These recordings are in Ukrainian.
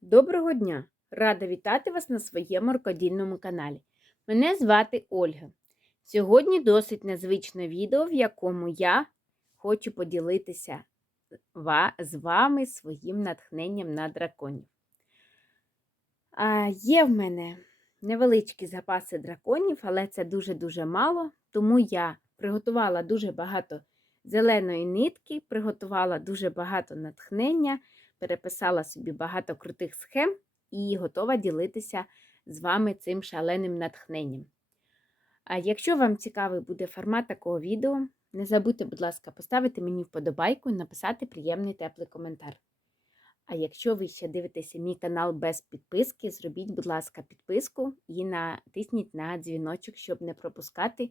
Доброго дня! Рада вітати вас на своєму рукодільному каналі. Мене звати Ольга. Сьогодні досить незвичне відео, в якому я хочу поділитися з вами своїм натхненням на драконів. А, є в мене невеличкі запаси драконів, але це дуже-дуже мало, тому я приготувала дуже багато зеленої нитки, приготувала дуже багато натхнення переписала собі багато крутих схем і готова ділитися з вами цим шаленим натхненням. А якщо вам цікавий буде формат такого відео, не забудьте, будь ласка, поставити мені вподобайку і написати приємний теплий коментар. А якщо ви ще дивитеся мій канал без підписки, зробіть, будь ласка, підписку і натисніть на дзвіночок, щоб не пропускати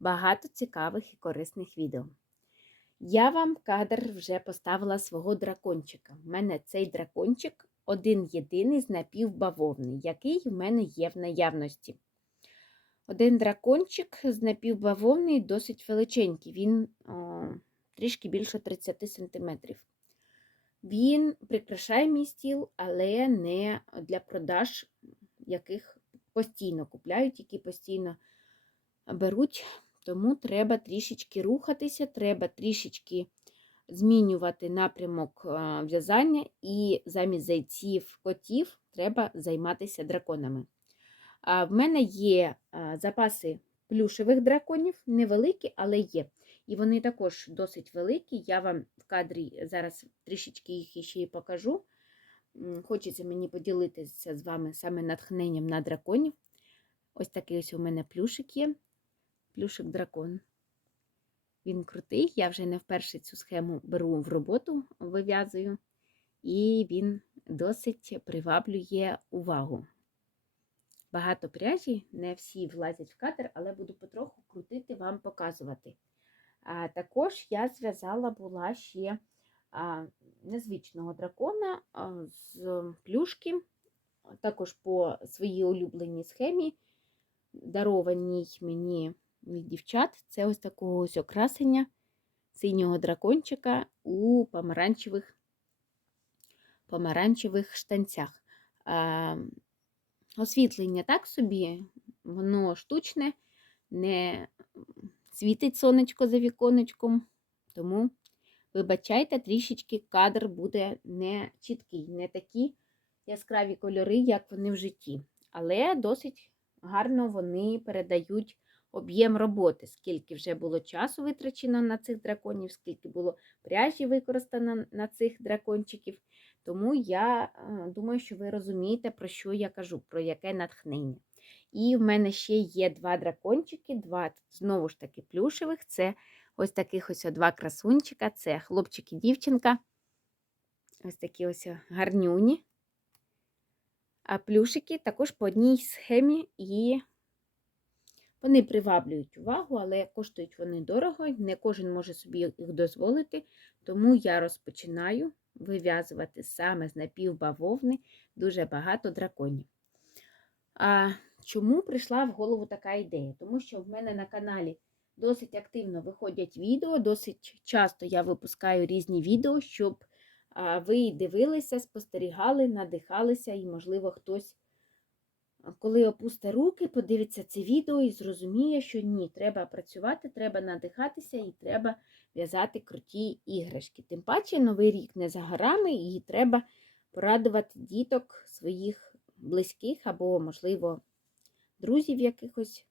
багато цікавих і корисних відео. Я вам кадр вже поставила свого дракончика. У мене цей дракончик один єдиний з напівбавовни, який в мене є в наявності. Один дракончик з напівбавовни досить величенький, він о, трішки більше 30 см. Він прикрашає мій стіл, але не для продаж, яких постійно купляють, які постійно беруть. Тому треба трішечки рухатися, треба трішечки змінювати напрямок в'язання, і замість зайців, котів треба займатися драконами. В мене є запаси плюшевих драконів, невеликі, але є. І вони також досить великі. Я вам в кадрі зараз трішечки їх ще й покажу. Хочеться мені поділитися з вами саме натхненням на драконів. Ось такий ось у мене плюшик є плюшик дракон. Він крутий, я вже не вперше цю схему беру в роботу, вив'язую, і він досить приваблює увагу. Багато пряжі, не всі влазять в кадр, але буду потроху крутити, вам показувати. А також я зв'язала була ще а, незвичного дракона а, з плюшки, також по своїй улюбленій схемі, дарованій мені від дівчат. Це ось такого ось окрасення синього дракончика у помаранчевих, помаранчевих штанцях. А, освітлення так собі, воно штучне, не світить сонечко за віконечком, тому, вибачайте, трішечки кадр буде не чіткий, не такі яскраві кольори, як вони в житті. Але досить гарно вони передають об'єм роботи, скільки вже було часу витрачено на цих драконів, скільки було пряжі використано на цих дракончиків. Тому я е, думаю, що ви розумієте, про що я кажу, про яке натхнення. І в мене ще є два дракончики, два, знову ж таки, плюшевих. Це ось таких ось два красунчика, це хлопчик і дівчинка. Ось такі ось гарнюні. А плюшики також по одній схемі і вони приваблюють увагу, але коштують вони дорого, не кожен може собі їх дозволити, тому я розпочинаю вив'язувати саме з напівбавовни дуже багато драконів. А чому прийшла в голову така ідея? Тому що в мене на каналі досить активно виходять відео, досить часто я випускаю різні відео, щоб ви дивилися, спостерігали, надихалися, і, можливо, хтось коли опусте руки, подивиться це відео і зрозуміє, що ні, треба працювати, треба надихатися і треба в'язати круті іграшки. Тим паче новий рік не за горами, і треба порадувати діток своїх близьких або, можливо, друзів якихось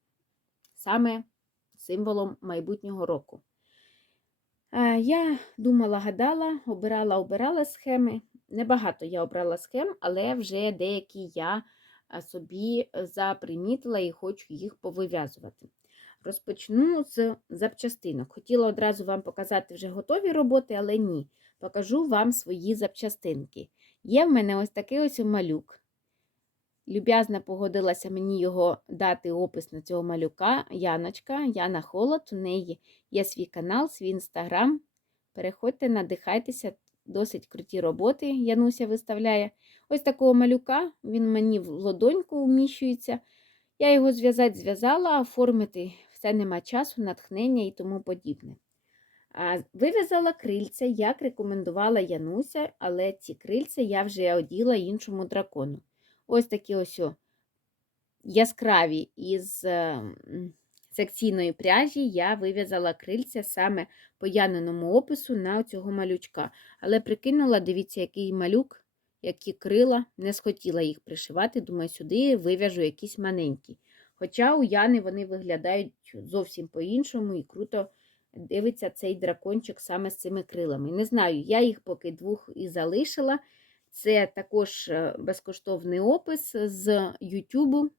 саме символом майбутнього року. Я думала, гадала, обирала, обирала схеми. Небагато я обрала схем, але вже деякі я собі запримітила і хочу їх повив'язувати. Розпочну з запчастинок. Хотіла одразу вам показати вже готові роботи, але ні. Покажу вам свої запчастинки. Є в мене ось такий ось малюк. Люб'язно погодилася мені його дати опис на цього малюка. Яночка, Яна Холод. У неї є свій канал, свій інстаграм. Переходьте, надихайтеся, досить круті роботи Януся виставляє. Ось такого малюка, він мені в ладоньку вміщується. Я його зв'язати зв'язала, а оформити все нема часу, натхнення і тому подібне. А вив'язала крильця, як рекомендувала Януся, але ці крильця я вже оділа іншому дракону. Ось такі ось яскраві із е, м, секційної пряжі я вив'язала крильця саме по яниному опису на цього малючка. Але прикинула, дивіться, який малюк, які крила, не схотіла їх пришивати. Думаю, сюди вив'яжу якісь маленькі. Хоча у Яни вони виглядають зовсім по-іншому і круто дивиться цей дракончик саме з цими крилами. Не знаю, я їх поки двох і залишила. Це також е, безкоштовний опис з Ютубу.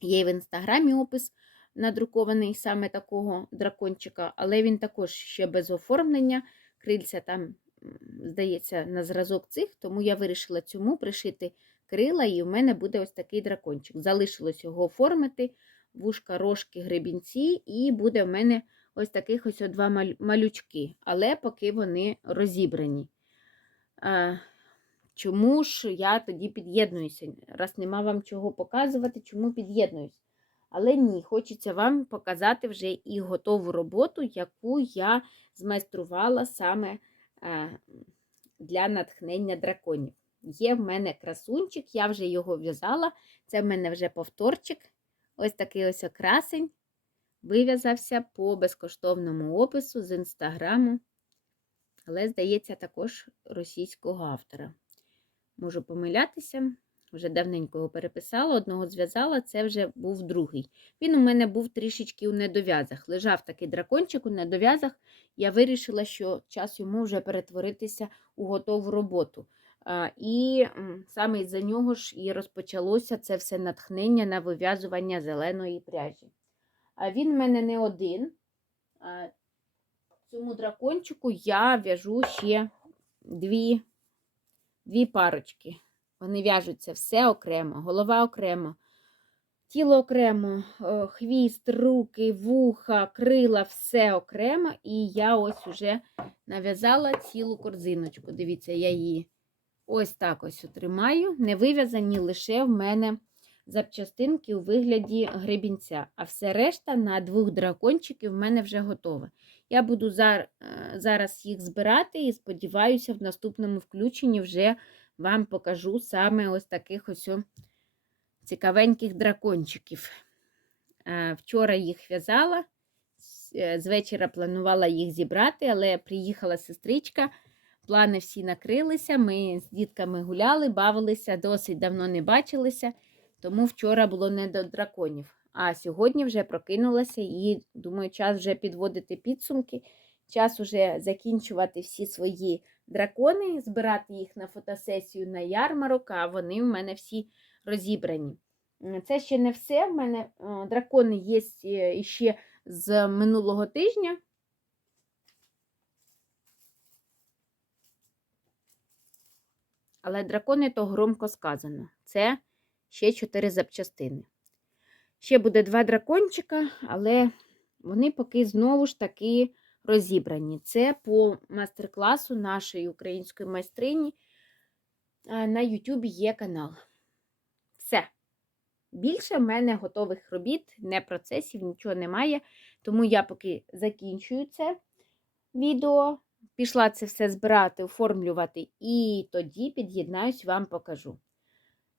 Є в інстаграмі опис надрукований саме такого дракончика, але він також ще без оформлення. Крильця там, здається, на зразок цих, тому я вирішила цьому пришити крила, і в мене буде ось такий дракончик. Залишилось його оформити, вушка, рожки, гребінці, і буде в мене ось таких ось два малючки, але поки вони розібрані. Чому ж я тоді під'єднуюся? Раз нема вам чого показувати, чому під'єднуюсь? Але ні, хочеться вам показати вже і готову роботу, яку я змайструвала саме е, для натхнення драконів. Є в мене красунчик, я вже його в'язала. Це в мене вже повторчик. Ось такий ось красень. Вив'язався по безкоштовному опису з інстаграму, але, здається, також російського автора. Можу помилятися, вже давненько його переписала, одного зв'язала, це вже був другий. Він у мене був трішечки у недов'язах. Лежав такий дракончик у недов'язах. Я вирішила, що час йому вже перетворитися у готову роботу. І саме із-за нього ж і розпочалося це все натхнення на вив'язування зеленої пряжі. Він в мене не один. Цьому дракончику я в'яжу ще дві дві парочки. Вони в'яжуться все окремо, голова окремо, тіло окремо, хвіст, руки, вуха, крила, все окремо. І я ось уже нав'язала цілу корзиночку. Дивіться, я її ось так ось тримаю. Не вив'язані лише в мене запчастинки у вигляді гребінця, а все решта на двох дракончиків в мене вже готове. Я буду е, зараз їх збирати і сподіваюся, в наступному включенні вже вам покажу саме ось таких ось цікавеньких дракончиків. Е, Вчора їх в'язала, е, з вечора планувала їх зібрати, але приїхала сестричка. Плани всі накрилися. Ми з дітками гуляли, бавилися, досить давно не бачилися, тому вчора було не до драконів. А сьогодні вже прокинулася і думаю, час вже підводити підсумки, час уже закінчувати всі свої дракони, збирати їх на фотосесію на ярмарок, а вони в мене всі розібрані. Це ще не все. В мене е, дракони є е, ще з минулого тижня. Але дракони то громко сказано. Це ще чотири запчастини. Ще буде два дракончика, але вони поки знову ж таки розібрані. Це по мастер-класу нашої української майстрині. На Ютубі є канал. Все. Більше в мене готових робіт, не процесів, нічого немає. Тому я поки закінчую це відео. Пішла це все збирати, оформлювати, і тоді під'єднаюсь, вам покажу.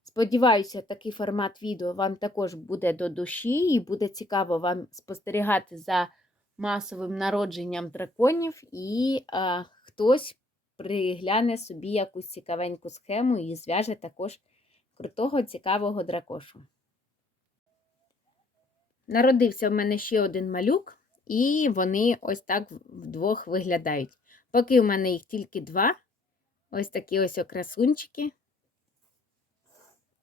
Сподіваюся, такий формат відео вам також буде до душі, і буде цікаво вам спостерігати за масовим народженням драконів, і а, хтось пригляне собі якусь цікавеньку схему і зв'яже також крутого, цікавого дракошу. Народився в мене ще один малюк, і вони ось так вдвох виглядають. Поки в мене їх тільки два. Ось такі ось окрасунчики.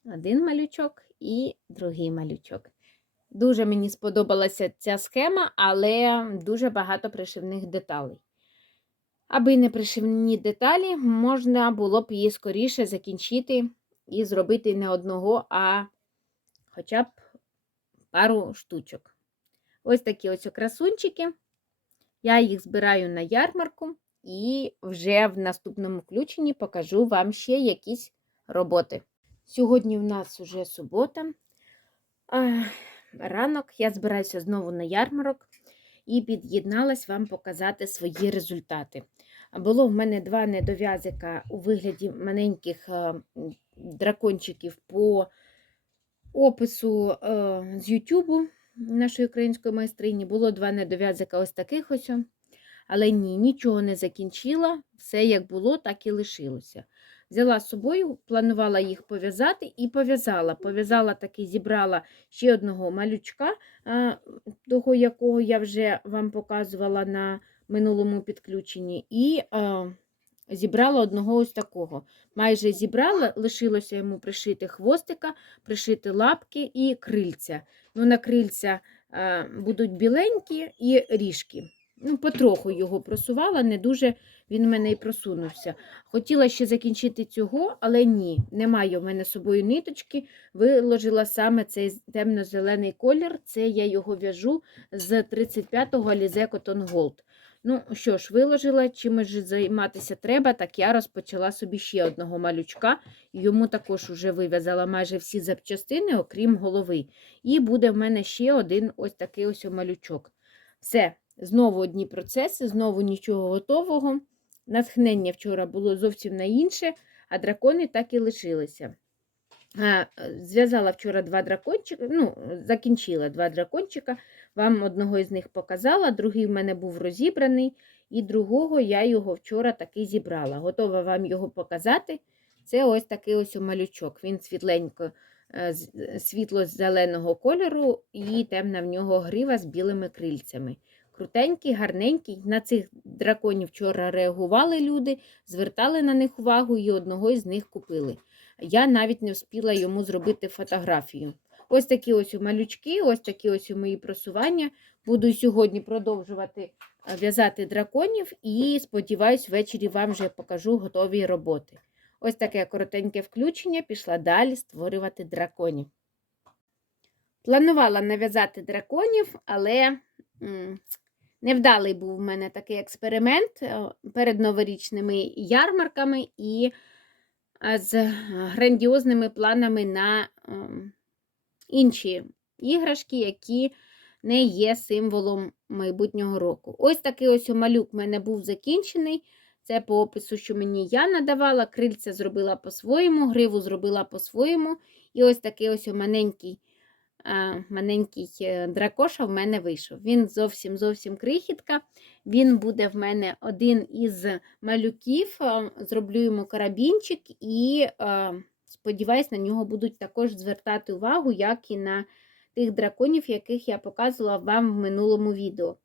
Один малючок і другий малючок. Дуже мені сподобалася ця схема, але дуже багато пришивних деталей. Аби не пришивні деталі, можна було б її скоріше закінчити і зробити не одного, а хоча б пару штучок. Ось такі ось красунчики. Я їх збираю на ярмарку і вже в наступному включенні покажу вам ще якісь роботи. Сьогодні в нас уже субота. Ранок, я збираюся знову на ярмарок. і під'єдналась вам показати свої результати. Було в мене два недов'язика у вигляді маленьких е, дракончиків по опису е, з Ютубу нашої української майстрині. Було два недов'язика ось таких ось. Але ні, нічого не закінчила. Все як було, так і лишилося. Взяла з собою, планувала їх пов'язати і пов'язала. Пов'язала таки, зібрала ще одного малючка, того, якого я вже вам показувала на минулому підключенні, і зібрала одного ось такого. Майже зібрала, лишилося йому пришити хвостика, пришити лапки і крильця. Ну, на крильця будуть біленькі і ріжки. Ну, потроху його просувала, не дуже він в мене і просунувся. Хотіла ще закінчити цього, але ні, немає в мене з собою ниточки. Виложила саме цей темно-зелений колір. Це я його в'яжу з 35-го Alize Cotton Gold. Ну що ж, виложила, чимось займатися треба, так я розпочала собі ще одного малючка. Йому також вже вив'язала майже всі запчастини, окрім голови. І буде в мене ще один ось такий ось малючок. Все, знову одні процеси, знову нічого готового. Натхнення вчора було зовсім на інше, а дракони так і лишилися. Е, Зв'язала вчора два дракончика, ну, закінчила два дракончика. Вам одного із них показала, другий в мене був розібраний, і другого я його вчора таки зібрала. Готова вам його показати. Це ось такий ось малючок. Він світленько, е, е, світло-зеленого кольору і темна в нього грива з білими крильцями. Крутенький, гарненький. На цих драконів вчора реагували люди, звертали на них увагу і одного із них купили. Я навіть не встигла йому зробити фотографію. Ось такі ось малючки, ось такі ось мої просування. Буду сьогодні продовжувати е, в'язати драконів і сподіваюсь, ввечері вам вже покажу готові роботи. Ось таке коротеньке включення, пішла далі створювати драконів. Планувала нав'язати драконів, але невдалий був в мене такий експеримент е, перед новорічними ярмарками і з грандіозними планами на ем, інші іграшки, які не є символом майбутнього року. Ось такий ось малюк в мене був закінчений. Це по опису, що мені я надавала. Крильця зробила по-своєму, гриву зробила по-своєму. І ось такий ось маленький, маленький е, дракоша в мене вийшов. Він зовсім зовсім крихітка. Він буде в мене один із малюків. Зроблю йому карабінчик і а, сподіваюсь, на нього будуть також звертати увагу, як і на тих драконів, яких я показувала вам в минулому відео.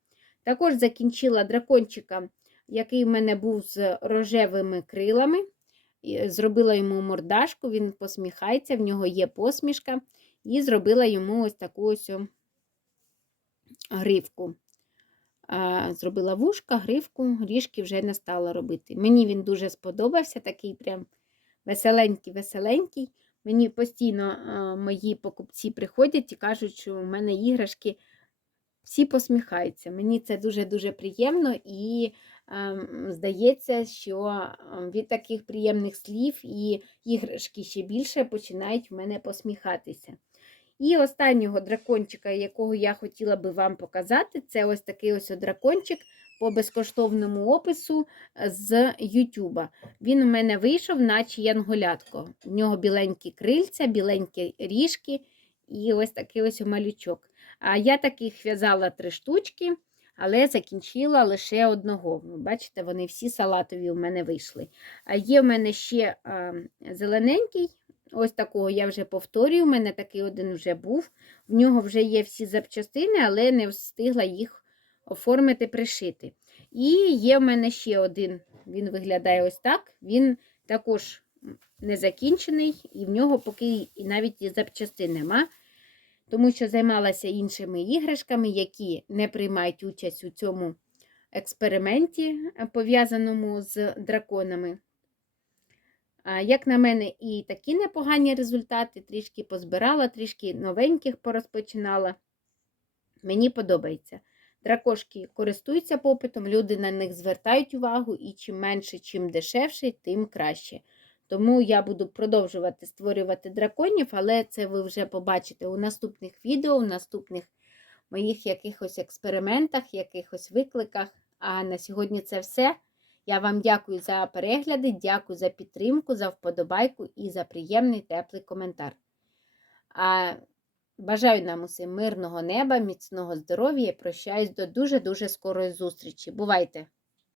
Також закінчила дракончика, який в мене був з рожевими крилами. Зробила йому мордашку, він посміхається, в нього є посмішка. І зробила йому ось таку ось о гривку. Зробила вушка, гривку, ріжки вже не стала робити. Мені він дуже сподобався, такий прям веселенький, веселенький. Мені постійно мої покупці приходять і кажуть, що у мене іграшки всі посміхаються. Мені це дуже-дуже приємно і ем, здається, що ем, від таких приємних слів і іграшки ще більше починають в мене посміхатися. І останнього дракончика, якого я хотіла би вам показати, це ось такий ось дракончик по безкоштовному опису з Ютуба. Він у мене вийшов, наче янголятко. У нього біленькі крильця, біленькі ріжки і ось такий ось малючок. А я таких в'язала три штучки, але закінчила лише одного. Ви Бачите, вони всі салатові у мене вийшли. А є в мене ще а, зелененький. Ось такого я вже повторюю, у мене такий один вже був. В нього вже є всі запчастини, але не встигла їх оформити, пришити. І є в мене ще один, він виглядає ось так. Він також не закінчений, і в нього поки навіть і запчастин нема, тому що займалася іншими іграшками, які не приймають участь у цьому експерименті, е, пов'язаному з драконами. Як на мене, і такі непогані результати, трішки позбирала, трішки новеньких порозпочинала. Мені подобається. Дракошки користуються попитом, люди на них звертають увагу, і чим менше, чим дешевше, тим краще. Тому я буду продовжувати створювати драконів, але це ви вже побачите у наступних відео, у наступних моїх якихось експериментах, якихось викликах. А на сьогодні це все. Я вам дякую за перегляди, дякую за підтримку, за вподобайку і за приємний теплий коментар. А бажаю нам усім мирного неба, міцного здоров'я прощаюсь до дуже-дуже скорої зустрічі. Бувайте!